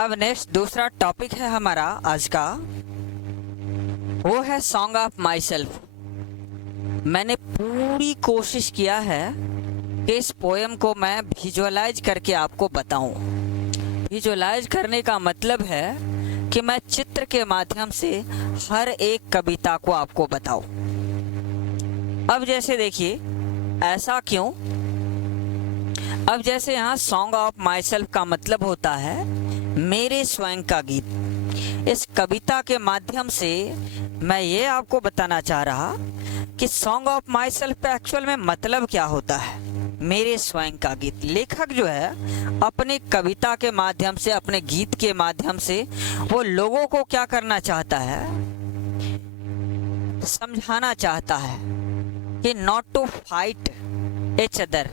अब नेक्स्ट दूसरा टॉपिक है हमारा आज का, वो है सॉन्ग ऑफ माई सेल्फ। मैंने पूरी कोशिश किया है कि इस पोएम को मैं विजुअलाइज करके आपको बताऊं। विजुअलाइज करने का मतलब है कि मैं चित्र के माध्यम से हर एक कविता को आपको बताऊं। अब जैसे देखिए, ऐसा क्यों? अब जैसे यहाँ सॉन्ग ऑफ माई सेल्फ का मतलब होता है मेरे स्वयं का गीत। इस कविता के माध्यम से मैं ये आपको बताना चाह रहा कि सॉन्ग ऑफ माई सेल्फ पे एक्चुअल में मतलब क्या होता है। मेरे स्वयं का गीत, लेखक जो है अपने कविता के माध्यम से, अपने गीत के माध्यम से वो लोगों को क्या करना चाहता है, समझाना चाहता है कि not to fight each other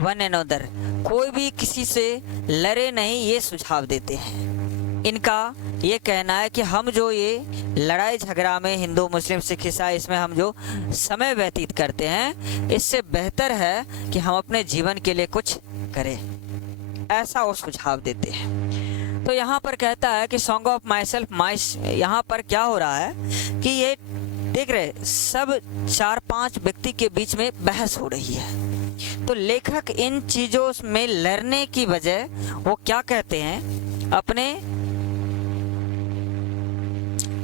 one another, कोई भी किसी से लड़े नहीं, ये सुझाव देते हैं। इनका ये कहना है कि हम जो ये लड़ाई झगड़ा में हिंदू मुस्लिम सिख ईसाई, इसमें हम जो समय व्यतीत करते हैं, इससे बेहतर है कि हम अपने जीवन के लिए कुछ करें, ऐसा वो सुझाव देते हैं। तो यहाँ पर कहता है कि सॉन्ग ऑफ माई सेल्फ, यहाँ पर क्या हो रहा है कि ये देख रहे सब 4-5 व्यक्ति के बीच में बहस हो रही है। तो लेखक इन चीजों में लड़ने की बजाय वो क्या कहते हैं, अपने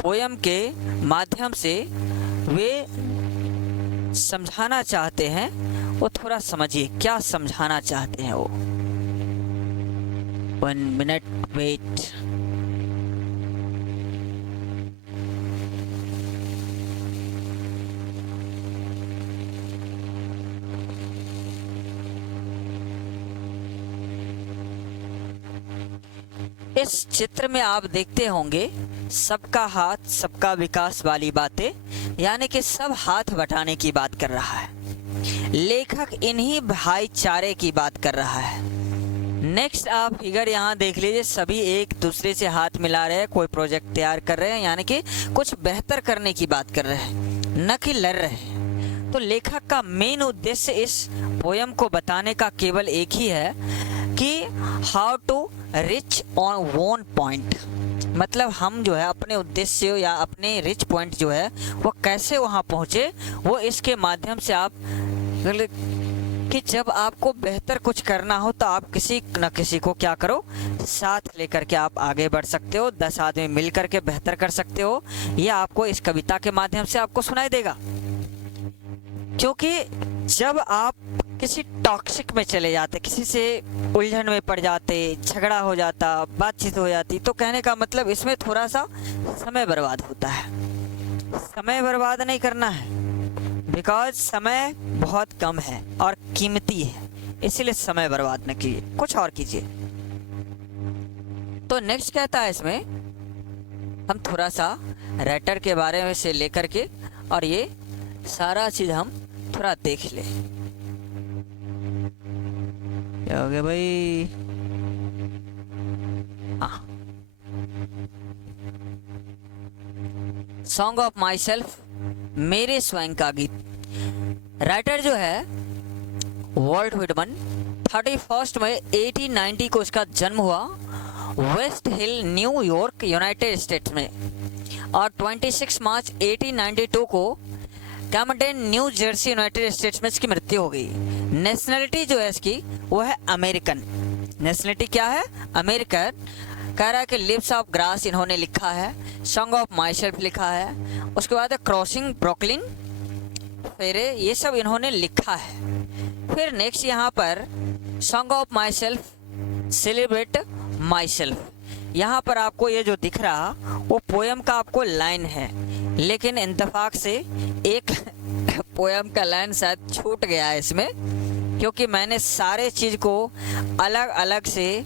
पोयम के माध्यम से वे समझाना चाहते हैं। वो थोड़ा समझिए क्या समझाना चाहते हैं वो। 1 मिनट वेट। इस चित्र में आप देखते होंगे सबका हाथ सबका विकास वाली बातें, यानी कि सब हाथ बटाने की बात कर रहा है। लेखक इन्हीं भाईचारे की बात कर रहा है। नेक्स्ट आप फिगर यहाँ देख लीजिए, सभी एक दूसरे से हाथ मिला रहे हैं, कोई प्रोजेक्ट तैयार कर रहे हैं, यानी कि कुछ बेहतर करने की बात कर रहे हैं, न कि लड़ रहे हैं। तो लेखक का मेन उद्देश्य इस पोयम को बताने का केवल एक ही है कि how to reach on one point, मतलब हम जो है अपने उद्देश्य या अपने रिच पॉइंट जो है वो कैसे वहाँ पहुँचे, वो इसके माध्यम से आप कि जब आपको बेहतर कुछ करना हो तो आप किसी न किसी को क्या करो, साथ लेकर के आप आगे बढ़ सकते हो। 10 आदमी मिल करके बेहतर कर सकते हो। ये आपको इस कविता के माध्यम से आपको सुनाई देगा। क्योंकि जब आप किसी टॉक्सिक में चले जाते, किसी से उलझन में पड़ जाते, झगड़ा हो जाता, बातचीत हो जाती, तो कहने का मतलब इसमें थोड़ा सा समय बर्बाद होता है। समय बर्बाद नहीं करना है, बिकॉज समय बहुत कम है और कीमती है, इसलिए समय बर्बाद न कीजिए, कुछ और कीजिए। तो नेक्स्ट कहता है इसमें हम थोड़ा सा राइटर के बारे में से लेकर के और ये सारा चीज हम थोड़ा देख ले। क्या हो गया भाई? सॉन्ग ऑफ माई सेल्फ, मेरे स्वयं का गीत। राइटर जो है वॉल्ट व्हिटमन, 31 मई 1890 को इसका जन्म हुआ वेस्ट हिल, न्यूयॉर्क, यूनाइटेड स्टेट्स में, और 26 मार्च 1892 को Camden, new Jersey, United states में इसकी मृत्यु हो गई। नेशनलिटी जो है इसकी वो है अमेरिकन। नेशनलिटी क्या है? अमेरिकन। कह रहा है कि लिप्स ऑफ ग्रास इन्होंने लिखा है, सॉन्ग ऑफ माई सेल्फ लिखा है, उसके बाद क्रॉसिंग ब्रुकलिन, फिर ये सब इन्होंने लिखा है। फिर नेक्स्ट यहाँ पर song of my self, celebrate my self. यहाँ पर आपको ये जो दिख रहा वो पोयम का आपको लाइन है, लेकिन इंतफाक से एक पोयम का लाइन शायद छूट गया है इसमें, क्योंकि मैंने सारे चीज़ को अलग अलग से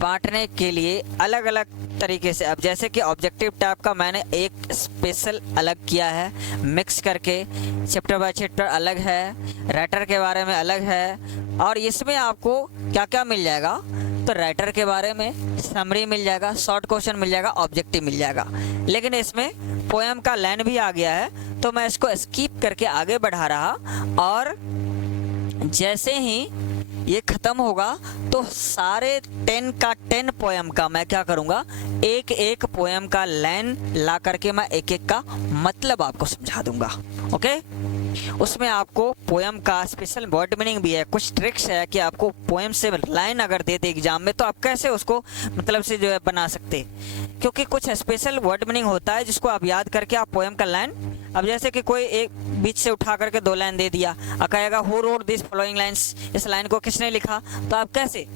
बांटने के लिए अलग अलग तरीके से, अब जैसे कि ऑब्जेक्टिव टाइप का मैंने एक स्पेशल अलग किया है, मिक्स करके चैप्टर बाय चैप्टर अलग है, राइटर के बारे में अलग है, और इसमें आपको क्या क्या मिल जाएगा, तो राइटर के बारे में समरी मिल जाएगा, शॉर्ट क्वेश्चन मिल जाएगा, ऑब्जेक्टिव मिल जाएगा। लेकिन इसमें पोयम का लाइन भी आ गया है, तो मैं इसको स्किप करके आगे बढ़ा रहा, और जैसे ही ये खत्म होगा तो सारे 10 का 10 पोएम का मैं क्या करूँगा, एक एक पोएम का लाइन ला करके मैं एक एक का मतलब आपको समझा दूंगा। ओके, उसमें आपको पोएम का स्पेशल वर्ड मीनिंग भी है, कुछ ट्रिक्स है कि आपको पोएम से लाइन अगर दे दे एग्जाम में तो आप कैसे उसको मतलब से जो है बना सकते, क्योंकि कुछ स्पेशल वर्ड मीनिंग होता है जिसको आप याद करके आप पोएम का लाइन, अब जैसे कि कोई एक बीच से उठा करके 2 लाइन दे दिया और कहेगा who wrote this following lines, इस लाइन को किसने लिखा, तो आप कैसे,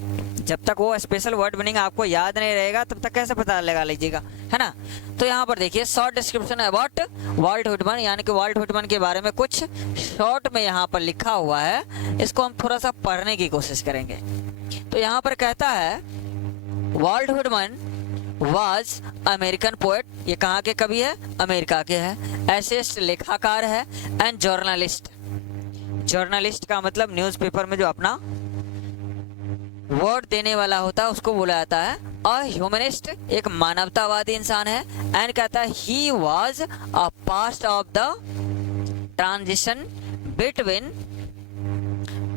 जब तक वो स्पेशल वर्ड मीनिंग आपको याद नहीं रहेगा तब तक कैसे पता लगा लीजिएगा, है ना। तो यहाँ पर देखिए short description about Walt Whitman, यानी कि वाल्ट व्हिटमन के बारे में कुछ शॉर्ट में यहाँ पर लिखा हुआ है, इसको हम थोड़ा सा पढ़ने की कोशिश करेंगे। तो यहाँ पर कहता है Walt Whitman was American poet, ये कहाँ के कवि है, अमेरिका के है, एसेस्ट लेखाकार है, एंड जर्नलिस्ट, जर्नलिस्ट का मतलब न्यूज़पेपर में जो अपना वर्ड देने वाला होता है उसको बोला जाता है, और ह्यूमनिस्ट एक मानवतावादी इंसान है, एंड कहता है he was a past of the transition between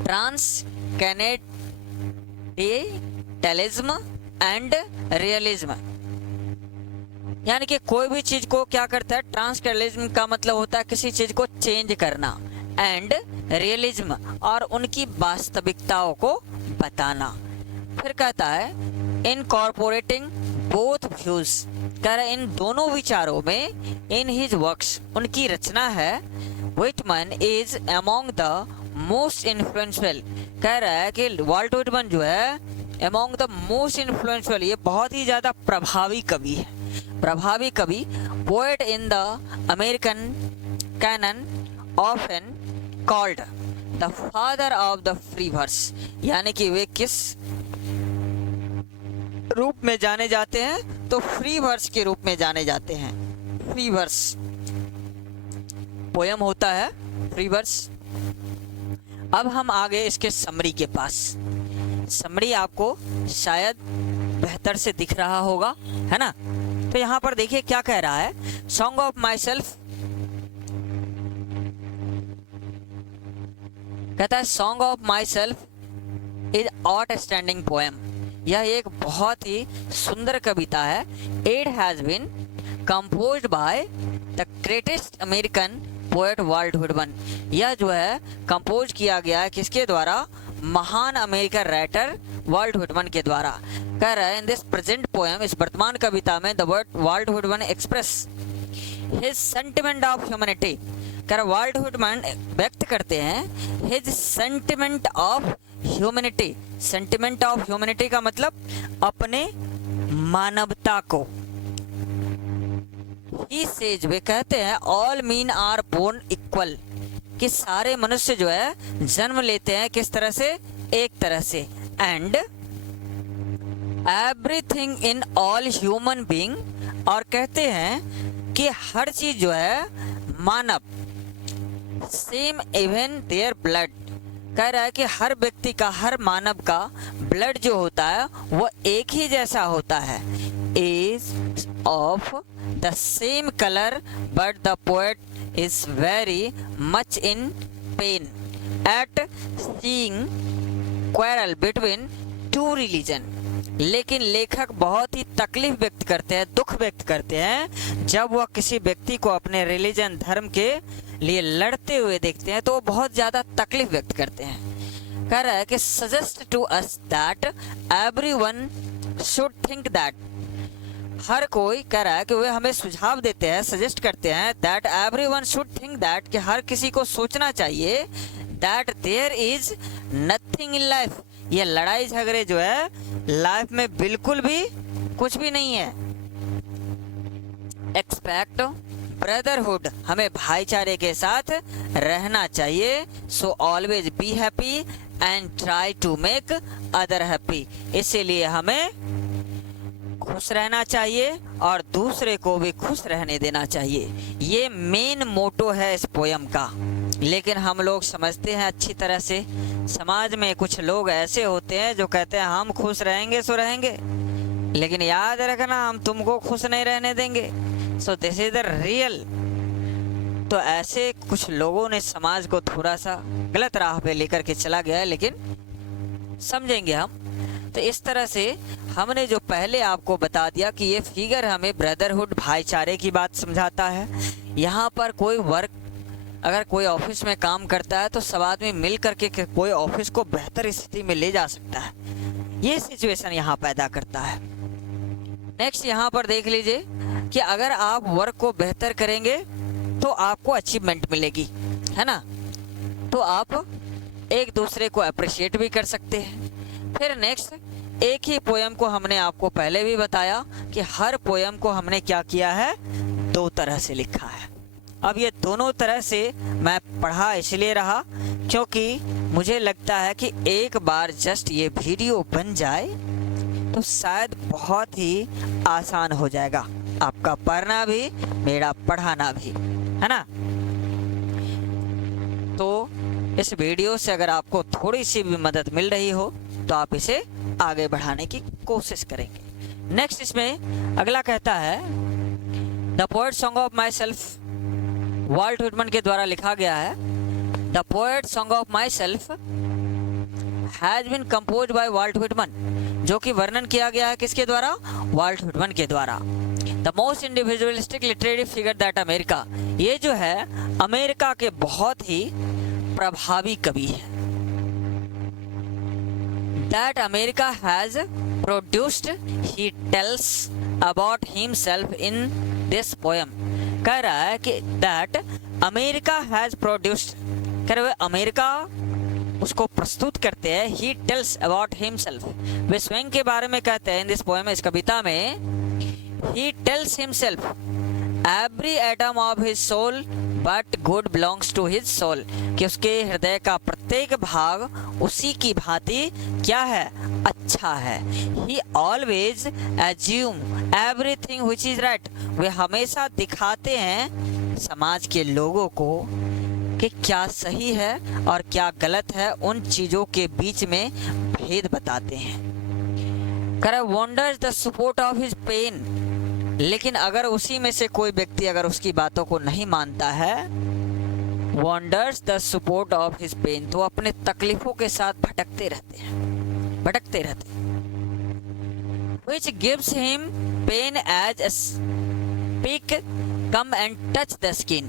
transcendentalism and realism, यानी कि कोई भी चीज को क्या करता है, ट्रांसकेडलिज्म का मतलब होता है किसी चीज को चेंज करना, एंड रियलिज्म और उनकी वास्तविकताओं को बताना। फिर कहता है इनकॉर्पोरेटिंग बोथ व्यूज, कह रहा है इन दोनों विचारों में इन हिज वर्क्स, उनकी रचना है, Whitman is among the most influential, कह रहा है कि वाल्ट व्हिटमन जो है अमोंग द मोस्ट इन्फ्लुएंशियल, ये बहुत ही ज्यादा प्रभावी कवि है, प्रभावी कवि, poet in the American canon often called the father of the free verse, यानी कि वे किस रूप में जाने जाते हैं, तो फ्री वर्स के रूप में जाने जाते हैं। फ्री वर्स पोयम होता है, फ्री वर्स। अब हम आगे इसके समरी के पास, समरी आपको शायद बेहतर से दिख रहा होगा, है ना। तो यहाँ पर देखिए क्या कह रहा है, सॉन्ग ऑफ माई सेल्फ, कहता है song of myself is outstanding poem, यह एक बहुत ही सुंदर कविता है। It has been composed by the greatest American poet Walt Whitman, यह जो है कंपोज किया गया है किसके द्वारा, महान अमेरिकन राइटर वाल्ट व्हिटमन के द्वारा। कह रहा है इन दिस प्रेजेंट पोएम, इस वर्तमान कविता में the word Walt Whitman express his sentiment of humanity, कह रहा वाल्ट व्हिटमन व्यक्त करते हैं his sentiment of humanity, sentiment of humanity का मतलब अपने मानवता को। ही सेज, वे कहते हैं all men are born equal, कि सारे मनुष्य जो है जन्म लेते हैं किस तरह से, एक तरह से, and everything in all human being, और कहते हैं कि हर चीज जो है मानव, सेम इवन देयर ब्लड, कह रहा है कि हर व्यक्ति का, हर मानव का ब्लड जो होता है वो एक ही जैसा होता है, is of the same colour, but the poet is very much in pen eight seeing quarrel between two religion, लेकिन लेखक बहुत ही तकलीफ व्यक्त करते हैं, दुख व्यक्त करते हैं जब वह किसी व्यक्ति को अपने रिलीजन, धर्म के लिए लड़ते हुए देखते हैं, तो वो बहुत ज्यादा तकलीफ व्यक्त करते हैं। कह रहा है कि suggest to us that everyone should think that, हर कोई, कह रहा है कि वे हमें सुझाव देते हैं, सजेस्ट करते हैं, that everyone should think that, कि हर किसी को सोचना चाहिए, that there is nothing in life, ये लड़ाई झगड़े जो है लाइफ में बिल्कुल भी कुछ भी नहीं है। एक्सपेक्ट ब्रदरहुड, हमें भाईचारे के साथ रहना चाहिए, so always be happy and try to make other happy, इसीलिए हमें खुश रहना चाहिए और दूसरे को भी खुश रहने देना चाहिए। ये मेन मोटो है इस पोयम का, लेकिन हम लोग समझते हैं अच्छी तरह से, समाज में कुछ लोग ऐसे होते हैं जो कहते हैं हम खुश रहेंगे सो रहेंगे, लेकिन याद रखना हम तुमको खुश नहीं रहने देंगे, so this is the real. तो ऐसे कुछ लोगों ने समाज को थोड़ा सा गलत राह पे लेकर के चला गया है, लेकिन समझेंगे हम। तो इस तरह से हमने जो पहले आपको बता दिया कि ये फिगर हमें ब्रदरहुड, भाईचारे की बात समझाता है। यहाँ पर कोई वर्क, अगर कोई ऑफिस में काम करता है तो सब आदमी मिल करके कोई ऑफिस को बेहतर स्थिति में ले जा सकता है, ये सिचुएशन यहाँ पैदा करता है। नेक्स्ट यहाँ पर देख लीजिए कि अगर आप वर्क को बेहतर करेंगे तो आपको अचीवमेंट मिलेगी, है ना, तो आप एक दूसरे को अप्रिशिएट भी कर सकते हैं। फिर नेक्स्ट, एक ही पोयम को हमने आपको पहले भी बताया कि हर पोयम को हमने क्या किया है, दो तरह से लिखा है। अब ये दोनों तरह से मैं पढ़ा इसलिए रहा क्योंकि मुझे लगता है कि एक बार जस्ट ये वीडियो बन जाए तो शायद बहुत ही आसान हो जाएगा, आपका पढ़ना भी मेरा पढ़ाना भी, है ना। तो इस वीडियो से अगर आपको थोड़ी सी भी मदद मिल रही हो तो आप इसे आगे बढ़ाने की कोशिश करेंगे। नेक्स्ट इसमें अगला कहता है, the poet song of myself, Walt Whitman के द्वारा लिखा गया है। The poet song of myself has been compose by Walt Whitman, जो कि वर्णन किया गया है किसके द्वारा, वाल्ट व्हिटमन के द्वारा। The most individualistic literary figure that America, ये जो है अमेरिका के बहुत ही प्रभावी कवि है। That America has produced, he tells about himself in this poem। कह रहा है कि that America has produced, कह रहे अमेरिका उसको प्रस्तुत करते हैं, he tells about himself, वे स्वयं के बारे में कहते हैं। in this poem, इस कविता में he tells himself every atom of his soul but good belongs to his soul, कि उसके हृदय का प्रत्येक भाग उसी की भांति क्या है, अच्छा है। He always assume everything which is right, वे हमेशा दिखाते हैं समाज के लोगों को कि क्या सही है और क्या गलत है, उन चीजों के बीच में भेद बताते हैं। कर wonders the support of his pain, लेकिन अगर उसी में से कोई व्यक्ति अगर उसकी बातों को नहीं मानता है, wonders the support of his pain, तो अपने तकलीफों के साथ भटकते रहते हैं। Which gives him pain as a pick come and touch the skin,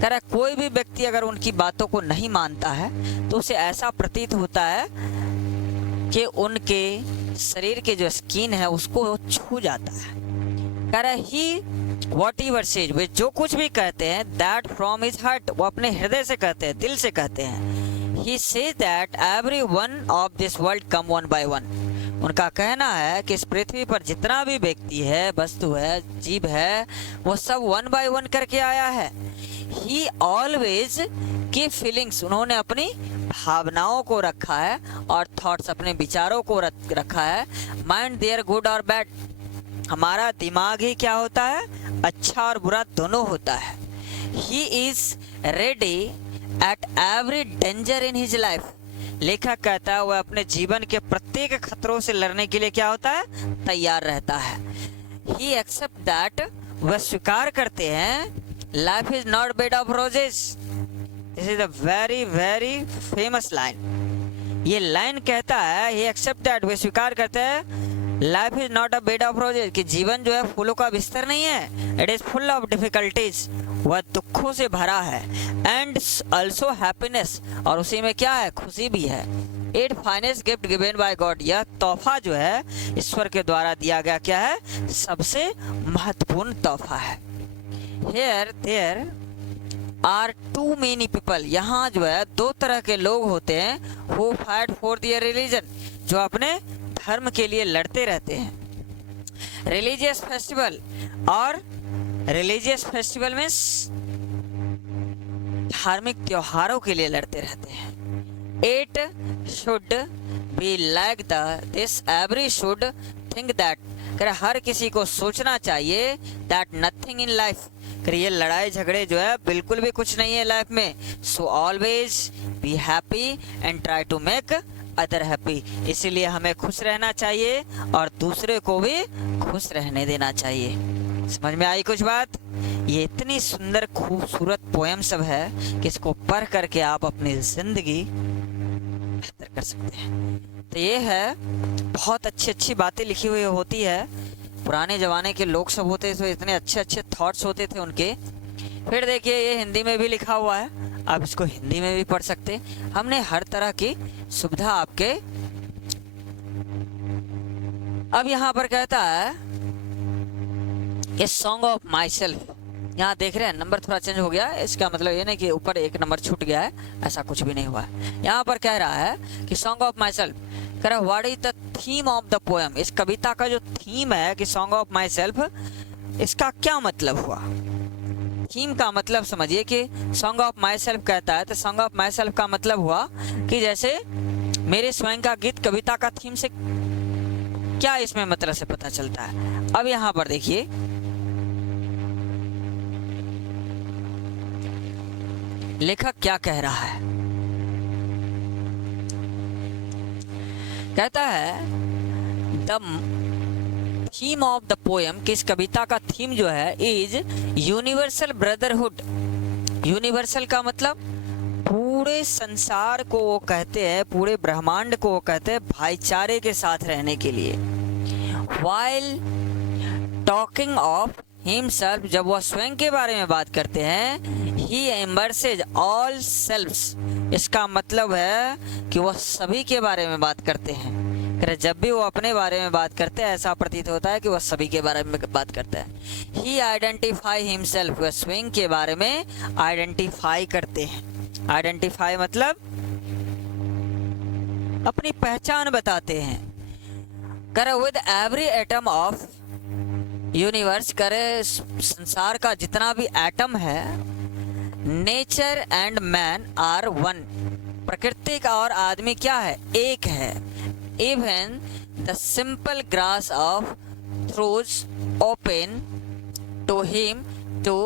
कह रहा कोई भी व्यक्ति अगर उनकी बातों को नहीं मानता है तो उसे ऐसा प्रतीत होता है कि उनके शरीर के जो स्किन है उसको छू जाता है। कह रहा ही वॉट एवर सेज, वे जो कुछ भी कहते हैं, दैट फ्रॉम हिज हार्ट, वो अपने हृदय से कहते हैं, दिल से कहते हैं। He says that every one of this world come one by one, उनका कहना है कि इस पृथ्वी पर जितना भी व्यक्ति है, वस्तु है, जीव है, वो सब वन बाय वन करके आया है। ही ऑलवेज की फीलिंग्स, उन्होंने अपनी भावनाओं को रखा है और थॉट्स, अपने विचारों को रखा है। माइंड देयर गुड और बैड, हमारा दिमाग ही क्या होता है, अच्छा और बुरा दोनों होता है। He is ready at every danger in his life, लेखक कहता है वह अपने जीवन के प्रत्येक खतरों से लड़ने के लिए क्या होता है, तैयार रहता है। ही एक्सेप्ट दैट, वह स्वीकार करते हैं, life is not bed of roses, this is a very very famous line. ये लाइन कहता है, ही एक्सेप्ट दैट, वह स्वीकार करते हैं, life is not a bed of roses, कि जीवन जो है फूलों का बिस्तर नहीं है। It is full of difficulties, वह दुखों से भरा है। एंड ऑल्सो हैप्पीनेस, और उसी में क्या है, खुशी भी है। It finest gift given by God, यह तोहफा जो है ईश्वर के द्वारा दिया गया क्या है, सबसे महत्वपूर्ण तोहफा है। Here there are two many people, यहाँ जो है दो तरह के लोग होते हैं, who fight for their religion, जो अपने धर्म के लिए लड़ते रहते हैं। रिलीजियस फेस्टिवल, और रिलीजियस फेस्टिवल में धार्मिक त्योहारों के लिए लड़ते रहते हैं। It should be like this, every should think that, हर किसी को सोचना चाहिए, दैट नथिंग इन लाइफ, ये लड़ाई झगड़े जो है बिल्कुल भी कुछ नहीं है लाइफ में। So always be happy and try to make other happy, इसीलिए हमें खुश रहना चाहिए और दूसरे को भी खुश रहने देना चाहिए। समझ में आई कुछ बात? ये इतनी सुंदर खूबसूरत पोएम सब है कि इसको पढ़ करके आप अपनी जिंदगी बेहतर कर सकते हैं। तो ये है, बहुत अच्छी अच्छी बातें लिखी हुई होती है। पुराने ज़माने के लोग सब होते थे, इतने अच्छे अच्छे थॉट्स होते थे उनके। फिर देखिए ये हिंदी में भी लिखा हुआ है, आप इसको हिंदी में भी पढ़ सकते हैं। हमने हर तरह की सुविधा आपके। अब यहाँ पर कहता है a song of my self. यहाँ देख रहे हैं नंबर थोड़ा चेंज हो गया है, इसका मतलब ये नहीं कि ऊपर एक नंबर छूट गया है, ऐसा कुछ भी नहीं हुआ है। यहाँ पर कह रहा है कि सॉन्ग ऑफ माई सेल्फ, कह रहा है what is the theme of the poem. इस कविता का जो थीम है कि सॉन्ग ऑफ माई सेल्फ, इसका क्या मतलब हुआ। थीम का मतलब समझिए कि सॉन्ग ऑफ माई सेल्फ कहता है, तो सॉन्ग ऑफ माई सेल्फ का मतलब हुआ कि जैसे मेरे स्वयं का गीत कविता का थीम से क्या इसमें मतलब से पता चलता है। अब यहाँ पर देखिए लेखक क्या कह रहा है। कहता है the theme of the poem, कि इस कविता का थीम जो है इज यूनिवर्सल ब्रदरहुड। यूनिवर्सल का मतलब पूरे संसार को वो कहते हैं, पूरे ब्रह्मांड को वो कहते हैं भाईचारे के साथ रहने के लिए। वाइल टॉकिंग ऑफ हिमसेल्फ, जब वह स्वयं के बारे में बात करते हैं, ही एम्बर्सेज ऑल सेल्फ्स, इसका मतलब है कि वह सभी के बारे में बात करते हैं। जब भी वो अपने बारे में बात करते हैं ऐसा प्रतीत होता है कि वह सभी के बारे में बात करता है। ही आइडेंटिफाई हिमसेल्फ, वह स्वयं के बारे में आइडेंटिफाई करते हैं। आइडेंटिफाई मतलब अपनी पहचान बताते हैं। करे with every atom of universe, करे संसार का जितना भी एटम है। Nature and man are one, प्रकृति का और आदमी क्या है, एक है। Even the simple grass of throws open to him to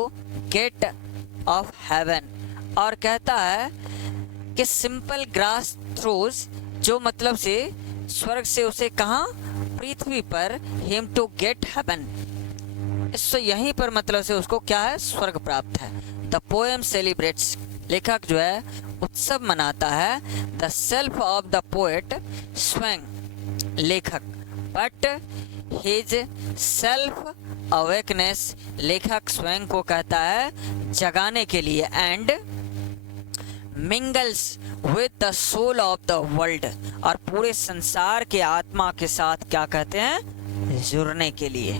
get of heaven. और कहता है कि सिंपल ग्रास थ्रोज, जो मतलब से स्वर्ग से उसे कहाँ, पृथ्वी पर, हिम टू गेट हेवन, इससे यहीं पर मतलब से उसको क्या है, स्वर्ग प्राप्त है। द पोएम सेलिब्रेट्स, लेखक जो है उत्सव मनाता है। The self of the poet, स्वयं लेखक, बट हिज सेल्फ अवेकनेस, लेखक स्वयं को कहता है जगाने के लिए। And mingles with the soul of the world, और पूरे संसार के आत्मा के साथ क्या कहते हैं, जुड़ने के लिए।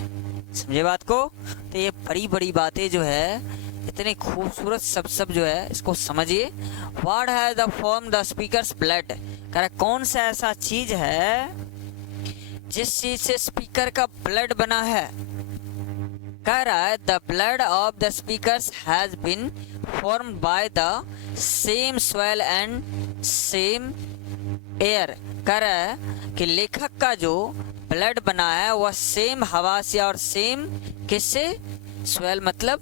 समझे बात को। तो ये बड़ी बड़ी बातें जो है, इतने खूबसूरत सब जो है, इसको समझिए। What has the form the speakers blood, कह रहा कौन सा ऐसा चीज है जिस चीज से स्पीकर का ब्लड बना है। कह रहा है the blood of the speakers has been formed by the same soil and same air. कह रहा है कि लेखक का जो ब्लड बना है वह सेम हवा से, और सेम किससे, सॉइल मतलब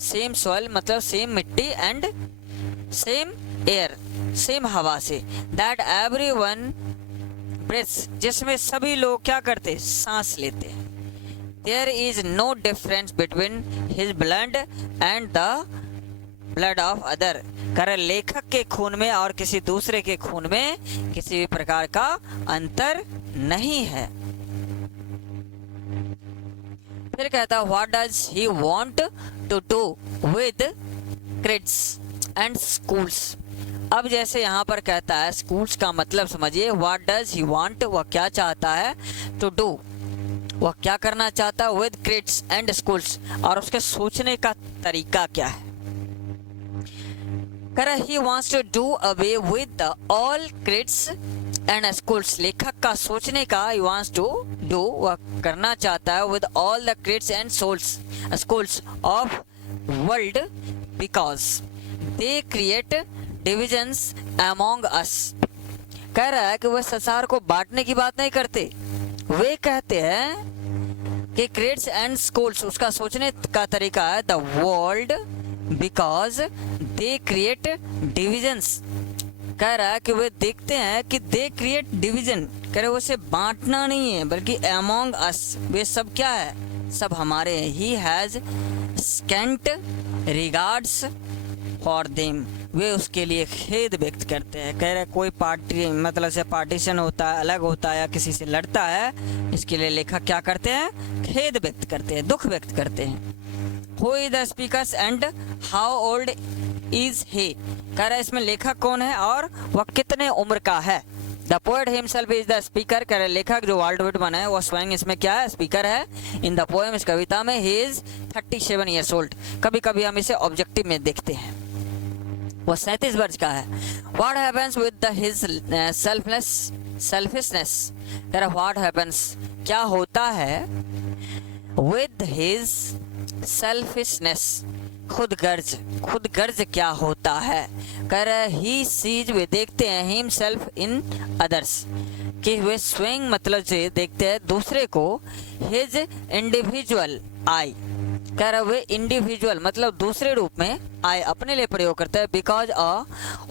सेम सॉइल मतलब सेम मिट्टी, एंड सेम एयर, सेम हवा से। दैट एवरीवन ब्रेथ्स, जिसमें सभी लोग क्या करते, सांस लेते हैं। There is no difference between his blood and the blood of other. कर लेखक के खून में और किसी दूसरे के खून में किसी भी प्रकार का अंतर नहीं है। फिर कहता what does he want to do with kids and schools. अब जैसे यहाँ पर कहता है स्कूल्स का मतलब समझिए, व्हाट डज ही वांट, वह क्या चाहता है, टू डू, वह क्या करना चाहता है, विद किड्स एंड स्कूल्स, और उसके सोचने का तरीका क्या है। He wants to do away with the all kids and schools। लेखक का सोचने का he wants to do, वह करना चाहता है with all the kids and schools of world because they create divisions among us। कह रहा है कि वह संसार को बांटने की बात नहीं करते, वे कहते हैं कि किड्स एंड स्कूल्स, उसका सोचने का तरीका है the world because they create divisions. कह रहा है कि वे देखते हैं कि दे क्रिएट डिवीजन, कह रहे उसे बांटना नहीं है बल्कि अमोंग अस, वे सब क्या है, सब हमारे हैं। He has scant regards for them, वे उसके लिए खेद व्यक्त करते हैं। कह रहे कोई पार्टी मतलब से पार्टीशन होता है, अलग होता है या किसी से लड़ता है, इसके लिए लेखक क्या करते हैं? खेद व्यक्त करते हैं, दुख व्यक्त करते हैं। Who is the speakers and how old is he? कह रहा है इसमें लेखक कौन है और वह कितने उम्र का है। The poet himself is the speaker, कह रहे लेखक जो वाल्ट व्हिटमन है वह स्वयं इसमें क्या है? स्पीकर है। इन द पोएम, इस कविता में, ही इज 37 ईयर्स ओल्ड। कभी कभी हम इसे ऑब्जेक्टिव में देखते हैं, वह 37 वर्ष का है। What happens with his selfishness, कह रहा व्हाट हैपेंस, क्या होता है? विद हिज सेल्फिशनेस, खुद गर्ज क्या होता है? कह रहे ही सीज, वे देखते हैं, हिमसेल्फ इन अदर्स, कि वे स्वयं मतलब से देखते हैं दूसरे को, हिज इंडिविजुअल आई, कह रहे वे इंडिविजुअल मतलब दूसरे रूप में आई अपने लिए प्रयोग करते हैं। बिकॉज अ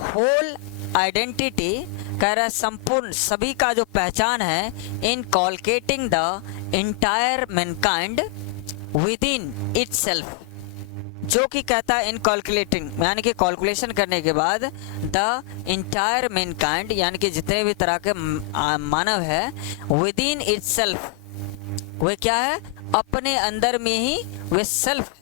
होल आइडेंटिटी, कह रहा संपूर्ण सभी का जो पहचान है, inculcating the entire mankind within itself, जो कि कहता है इन कैलकुलेटिंग यानी कि कैलकुलेशन करने के बाद, द इंटायर मैनकाइंड यानी कि जितने भी तरह के मानव है, विद इन इटसेल्फ, वे क्या है? अपने अंदर में ही वे सेल्फ है।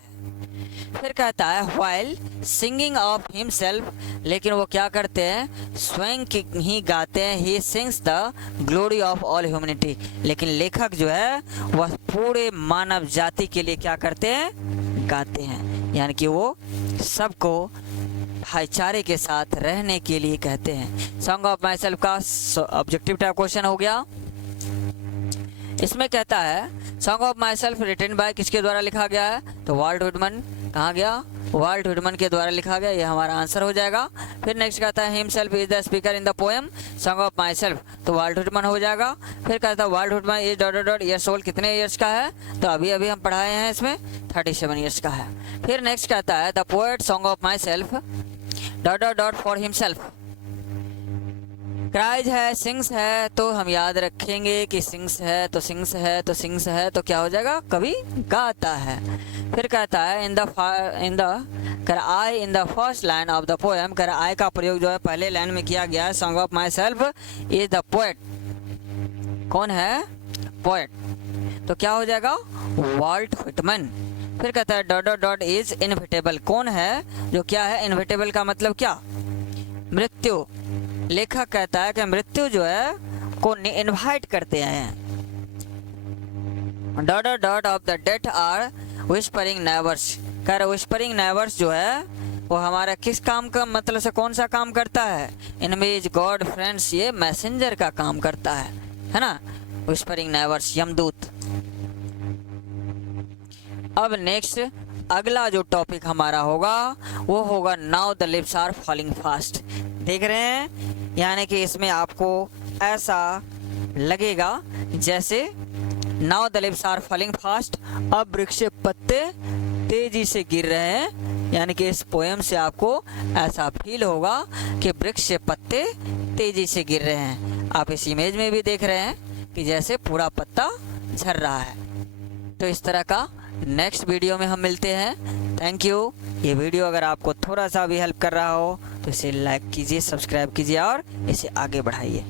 फिर कहता है व्हाइल सिंगिंग ऑफ हिमसेल्फ, लेकिन वो क्या करते हैं? स्वयं ही गाते हैं। He sings the glory of all humanity, लेकिन लेखक जो है वह पूरे मानव जाति के लिए क्या करते हैं? गाते हैं, यानी कि वो सबको भाईचारे के साथ रहने के लिए कहते हैं। सॉन्ग ऑफ माई सेल्फ का ऑब्जेक्टिव टाइप क्वेश्चन हो गया। इसमें कहता है song of myself written by, किसके द्वारा लिखा गया है? तो वाल्ट व्हिटमन। कहाँ गया? वाल्ट व्हिटमन के द्वारा लिखा गया, ये हमारा आंसर हो जाएगा। फिर नेक्स्ट कहता है himself is the speaker in the poem song of myself, तो वाल्ट व्हिटमन हो जाएगा। फिर कहता है Walt Whitman is dot dot years old, कितने ईयर्स का है? तो अभी हम पढ़ाए हैं, इसमें 37 ईयर्स का है। फिर नेक्स्ट कहता है the poet song of my self dot dot dot for himself, cries है, सिंग्स है, तो हम याद रखेंगे कि सिंग्स है तो सिंग्स है तो सिंग्स है तो क्या हो जाएगा? कवि गाता है। फिर कहता है इन द कर आई in the first line of the poem, कर आई का प्रयोग जो है पहले लाइन में किया गया है। Song of myself is the poet, कौन है? पोएट, तो क्या हो जाएगा? Walt Whitman. फिर कहता है dot dot dot is inevitable, कौन है? जो क्या है? इनविटेबल का मतलब क्या? मृत्यु। लेखक कहता है कि मृत्यु जो है को इनवाइट करते हैं। Dot dot dot of the death are whispering nevers, कह रहे विस्परिंग नेवर्स जो है वो हमारा किस काम का मतलब से कौन सा काम करता है? इनमेज गॉड फ्रेंड्स, ये मैसेंजर का काम करता है ना? विस्परिंग नेवर्स यमदूत। अब नेक्स्ट अगला जो टॉपिक हमारा होगा वो होगा now the lips are falling fast. देख रहे हैं, यानी कि इसमें आपको ऐसा लगेगा जैसे now the lips are falling fast, अब वृक्ष के पत्ते तेजी से गिर रहे हैं। यानी कि इस पोएम से आपको ऐसा फील होगा कि वृक्ष के पत्ते तेजी से गिर रहे हैं। आप इस इमेज में भी देख रहे हैं कि जैसे पूरा पत्ता झड़ रहा है। तो इस तरह का नेक्स्ट वीडियो में हम मिलते हैं। Thank you. ये वीडियो अगर आपको थोड़ा सा भी हेल्प कर रहा हो तो इसे लाइक कीजिए, सब्सक्राइब कीजिए और इसे आगे बढ़ाइए।